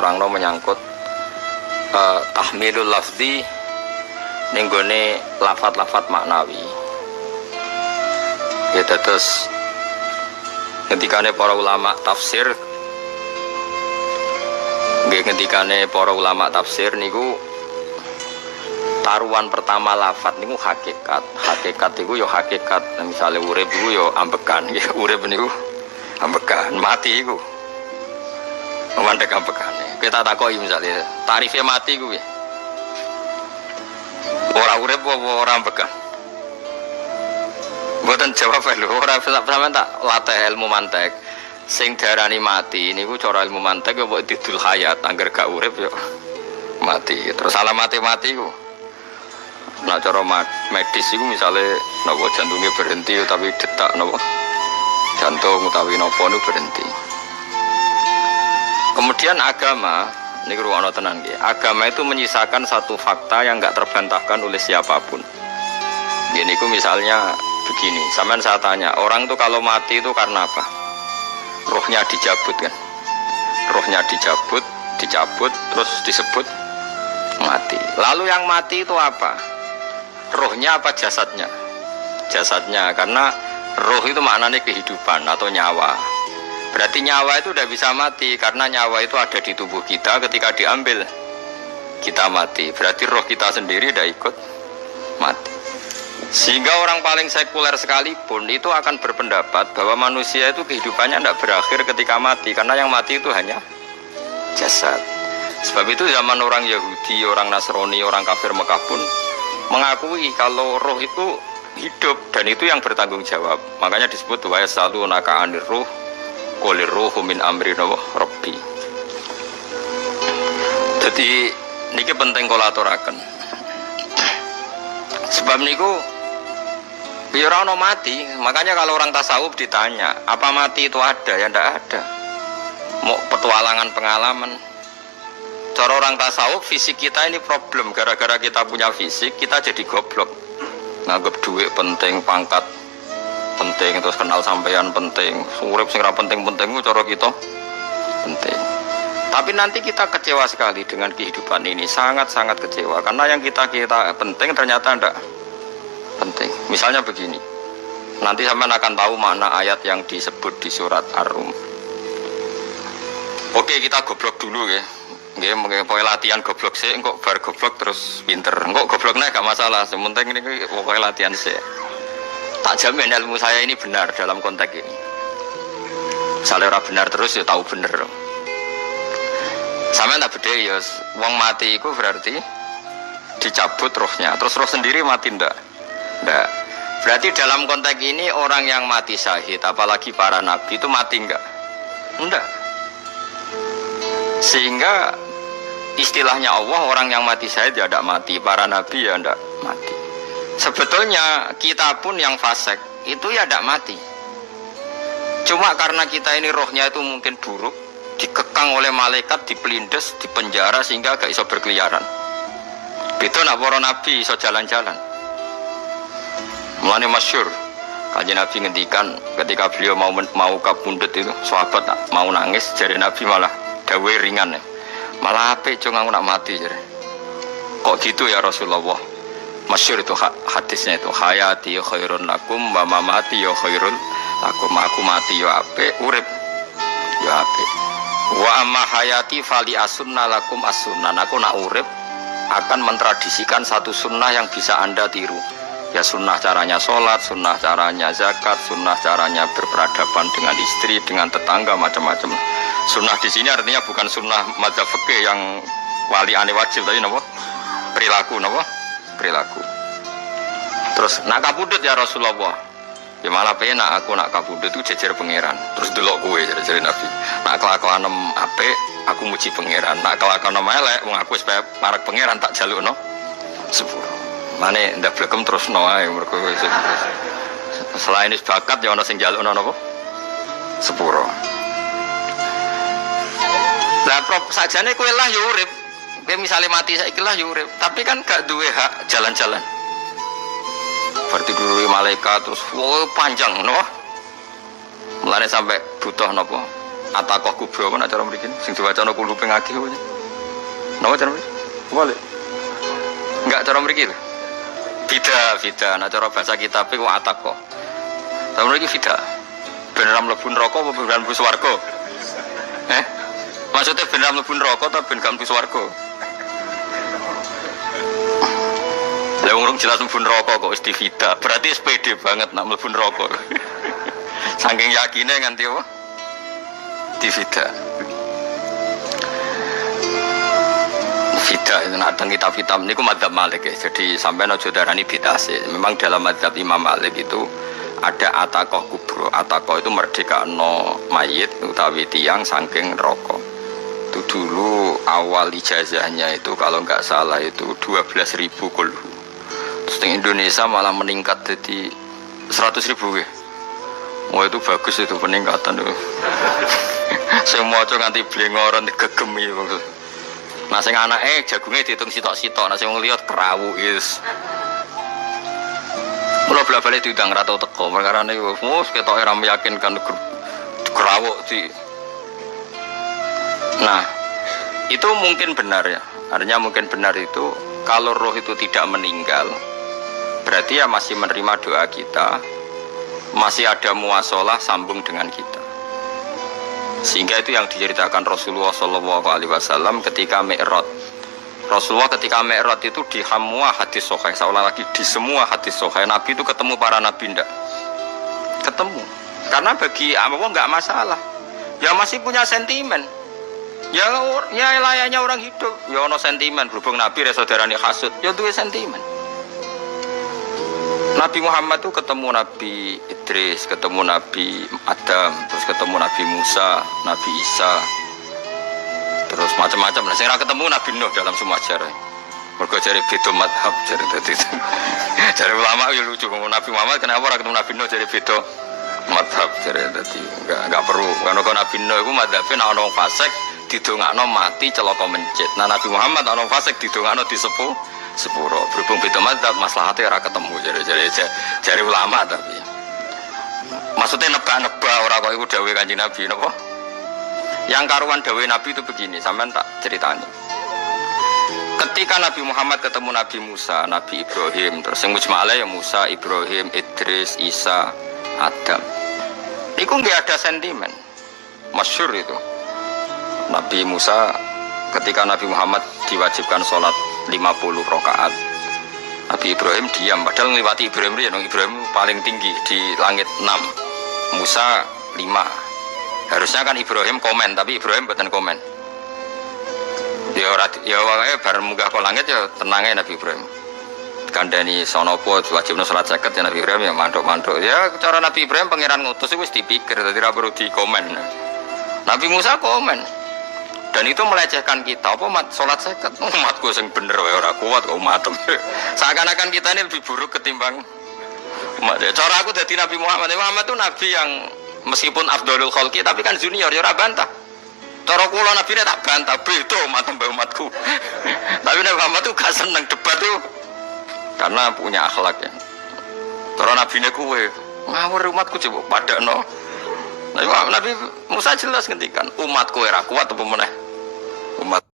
terangno menyangkut tahmilul lafzi ning gone lafat-lafat maknawi. Ya terus ketikane para ulama tafsir niku taruhan pertama lafat niku hakikat niku ya hakikat. Misale urip niku ya ambekan, ya urip niku ambekan, mati iku mandek ambekane. Kita takoki misale tarifnya mati kuwi ora urip apa ora ambekan. Mboten jawab lho, ora sampean tak latih ilmu mantek. Sing diarani mati niku cara ilmu mantek ya mbok didul hayat, angger gak urip ya mati. Terus alamate mati ku. Nah cara medis iku misale napa jantungnya berhenti tapi detak napa jantung utawi napa niku berhenti. Kemudian agama niku ruwono tenan nggih. Agama itu menyisakan satu fakta yang enggak terbantahkan oleh siapapun. Nggih niku misalnya begini, sampean saya tanya, orang tuh kalau mati itu karena apa? Rohnya dicabut kan? Rohnya dicabut, terus disebut mati. Lalu yang mati itu apa? Rohnya apa jasadnya? Jasadnya, karena roh itu maknanya kehidupan atau nyawa. Berarti nyawa itu udah bisa mati, karena nyawa itu ada di tubuh kita ketika diambil. Kita mati, berarti roh kita sendiri udah ikut mati. Sehingga orang paling sekuler sekalipun itu akan berpendapat bahwa manusia itu kehidupannya tidak berakhir ketika mati, karena yang mati itu hanya jasad. Sebab itu zaman orang Yahudi, orang Nasrani, orang kafir Mekah pun mengakui kalau roh itu hidup dan itu yang bertanggung jawab. Makanya disebut wa yasalunaka 'anir ruh qul ruhu min amri rabbi. Jadi niki penting kula aturaken. Sebab niku ya ora ono mati, makanya kalau orang tasawuf ditanya, apa mati itu ada? Ya ndak ada. Mau petualangan pengalaman. Cara orang tasawuf fisik kita ini problem, gara-gara kita punya fisik, kita jadi goblok. Nganggep duit penting, pangkat penting, terus kenal sampean penting, urip sing ra penting-penting ku cara kita penting. Tapi nanti kita kecewa sekali dengan kehidupan ini, sangat-sangat kecewa karena yang kita penting ternyata ndak penting. Misalnya begini, nanti sampean akan tahu makna ayat yang disebut di surat Ar-Rum. Oke, kita goblok dulu ya. Nggih, pokoke latihan goblok sih, engko bar goblok terus pinter. Engko gobloknya gak masalah, sementing ini pokoke latihan sih. Tak jamin ilmu saya ini benar dalam konteks ini. Misalnya ora benar terus ya tahu bener. Sampeyan tak bedhe ya, wong mati iku berarti dicabut rohnya, terus roh sendiri mati ndak? Ndak. Berarti dalam konteks ini orang yang mati syahid, apalagi para nabi itu mati enggak? Enggak. Sehingga istilahnya Allah, orang yang mati syahid ya enggak mati, para nabi ya enggak mati. Sebetulnya kita pun yang fasik itu ya enggak mati. Cuma karena kita ini rohnya itu mungkin buruk, dikekang oleh malaikat, dipelindes, dipenjara sehingga gak iso berkeliaran. Itu nak para nabi iso jalan-jalan. Mulane masyhur kanjeng Nabi ngendikan ketika beliau mau kabundut itu, sahabat mau nangis, jare Nabi malah dawuhe ringan. Malah apik cung aku nak mati jare. Kok gitu ya Rasulullah? Masyhur itu hadisnya itu, hayati khairun lakum wa mamati ya khairun lakum. Aku mati ya apik, urip ya apik. Wa amma hayati fali asunna lakum as-sunnah. Aku nak urip akan mentradisikan satu sunnah yang bisa Anda tiru. Ya sunnah caranya sholat, sunnah caranya zakat, sunnah caranya berperadaban dengan istri, dengan tetangga, macam-macam. Sunnah di sini artinya bukan sunnah madzhab fikih yang wali ane wajib, tapi napa? Perilaku, napa? Perilaku. Terus nak kabudut ya Rasulullah. Ya malah penak aku nak kabudut itu jejer pangeran. Terus delok kowe jare Nabi. Nak kelakuan apik, aku muji pangeran. Nak kelakuan elek, wong aku wis parek pangeran tak jalukno sepuro. Mane ndak blekem terus no ae mergo selain is bakat ya ana sing njalukno napa? Sepuro. Lah sajane kowe lah ya urip. Kowe misale mati saiki lah ya urip, tapi kan gak duwe hak jalan-jalan. Berarti duwe malaikat terus panjang no. Mulane sampai butuh napa? atakoh kubro mana cara mriki sing diwacana kulo ping akeh kuwi. Napa cara mriki? Boleh. Enggak cara mriki lho. Fida, nah cara bahasa kitab iku atakoh. Cara mriki fida. Ben ora mlebu neraka apa ben mlebu swarga? Maksudnya ben ora mlebu neraka ta ben gak mlebu swarga? Lah wong jelas mlebu neraka kok wis divida. Berarti SPD banget nak mlebu neraka. Saking yakine nganti apa? Divida. Fida itu nak teng kitab-kitab niku madzhab Malik ya. Jadi sampean aja darani bid'ah. Memang dalam madzhab Imam Malik itu ada atakoh kubro. Atakoh itu merdekano mayit utawi tiang saking neraka. Itu dulu awal ijazahnya itu kalau nggak salah itu 12.000 kulhu. Terus di Indonesia malah meningkat jadi 100.000 ya. Wah itu bagus itu peningkatan itu. Semua cok nganti blengoran digegemi gitu. Nah sing anake jagungnya dihitung sitok-sitok, nah sing wong liya kerawu is. Mula bola-bali diundang ra tau teko, perkara niku wis ketoke ra meyakinkan kerawuk di. Nah, itu mungkin benar ya. Artinya mungkin benar itu kalau roh itu tidak meninggal, berarti ya masih menerima doa kita, masih ada muasalah sambung dengan kita. Sehingga itu yang diceritakan Rasulullah SAW ketika Mi'raj. Rasulullah ketika Mi'raj itu di semua hadis sahih, seolah lagi di semua hadis sahih Nabi itu ketemu para nabi ndak? Ketemu. Karena bagi Allah nggak masalah. Ya masih punya sentimen. Ya layaknya orang hidup. Ya ono sentimen berhubung Nabi saudarane hasud, ya duwe sentimen. Nabi Muhammad itu ketemu Nabi Idris, ketemu Nabi Adam, terus ketemu Nabi Musa, Nabi Isa, terus macam-macam. Nah, saya ketemu Nabi Nuh dalam semua ajaran. Mergo jare beda madhab, jare dadi. Jare ulama ya lucu, Nabi Muhammad kenapa ora ketemu Nabi Nuh jare beda madhab, jare dadi enggak perlu. Karena Nabi Nuh iku madhabe nek ana wong fasik didongakno mati celaka mencit. Nah Nabi Muhammad ana wong fasik didongakno disepuh sepuro. Berhubung beda madzhab maslahatnya ora ketemu jare ulama tapi maksudnya nebak-nebak ora kok iku dawuhe Kanjeng Nabi napa? Yang karuan dawuhe Nabi itu begini, sampean tak ceritani. Ketika Nabi Muhammad ketemu Nabi Musa, Nabi Ibrahim, terus sing mujma'ale ya Musa, Ibrahim, Idris, Isa, Adam. Iku nggak ada sentimen. Masyhur itu. Nabi Musa ketika Nabi Muhammad diwajibkan sholat 50 rakaat, Nabi Ibrahim diam, padahal melewati Ibrahim paling tinggi di langit 6, Musa 5. Harusnya kan Ibrahim komen, tapi Ibrahim bukan komen. Ya wae bar munggah ke langit ya tenangnya Nabi Ibrahim. Kandani sonopo wajibno salat 50 ya Nabi Ibrahim ya mantuk-mantuk. Ya cara Nabi Ibrahim pangeran ngutus wis dipikir dadi ra perlu dikomen. Nabi Musa komen. Dan itu melecehkan kita, apa sholat seket, umatku yang bener, orang kuat kok umatem. Seakan-akan kita ini lebih buruk ketimbang umat. Cara aku jadi Nabi Muhammad itu Nabi yang meskipun Afdolul Khalqi, tapi kan junior, ya bantah. Cara kula Nabi ini tak bantah, beda umatku. Tapi Nabi Muhammad itu gak seneng debat itu, karena punya akhlak ya. Cara Nabi ini kuwe, ngawur umatku coba pada no. Nabi Musa jelas ngendikan umatku era kuat apa meneh umat